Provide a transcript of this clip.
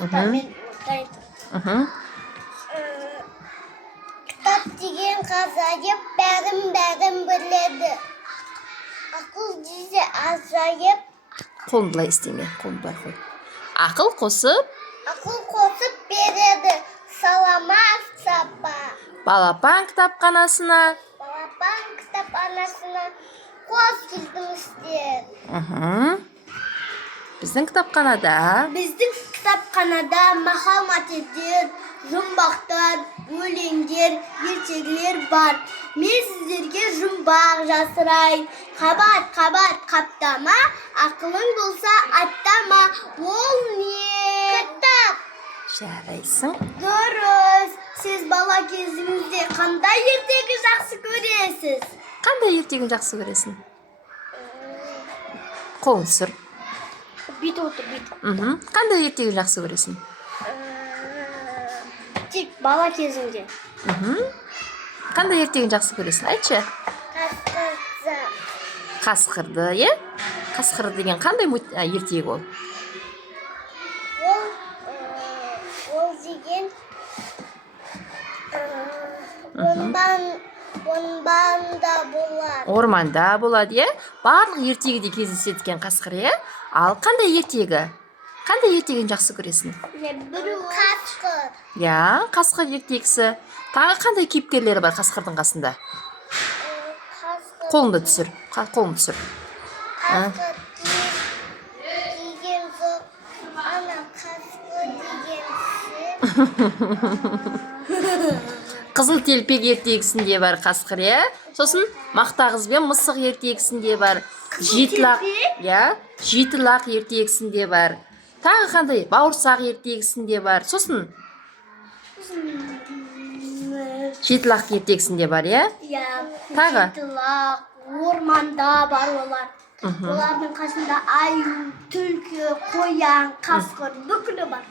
мен оқайын. Kitap деген azayıp бәрін біледі. Ақыл жүзі азайып. Қолын былай істеме, қолын былай қой. Ақыл қосып береді. Салама сапа. Балапан кітапханасына Қос келдіңіздер. Біздің кітапханада мақал-мәтелдер, жұмбақтар, өлеңдер, ертегілер бар. Мен сіздерге жұмбақ жасырайын. Қабат қаптама, ақылың болса аттама. Ол не? Кітап. жарайсың. Дұрыс. Сіз бала кезіңізде қандай ертегі жақсы көресіз? Қандай ертегін жақсы көресің? Қолын түсір. Бит отыр. Қандай ертегін жақсы көресің? Тек бала кезіңде. Қандай ертегін жақсы көресің? Айтшы. Қасқырды, е? Қасқыр деген қандай ертегі ол? Ол деген Орманда болады, е? Барлық ертегіде кездесетін қасқыр, е? Ал қандай ертегі? Қандай ертегін жақсы көресің? Қасқыр. Я, қасқыр ертегісі. Тағы қандай кейіпкерлері бар қасқырдың қасында? Қолыңды түсір. Қолыңды түсір. Қасқыр деген жоқ. Ана қасқыр деген Қызыл телпек ертегісінде бар қасқыр, е? Сосын мақта қыз бен мысық ертегісінде бар. Жеті лақ ертегісінде бар. Тағы қандай? Бауырсақ ертегісінде бар. Сосын жеті лақ ертегісінде бар, е? Тағы? Жеті лақ, орманда бар олар. Олардың қасында аю, түлкі, қоян, қасқыр бүкілі бар.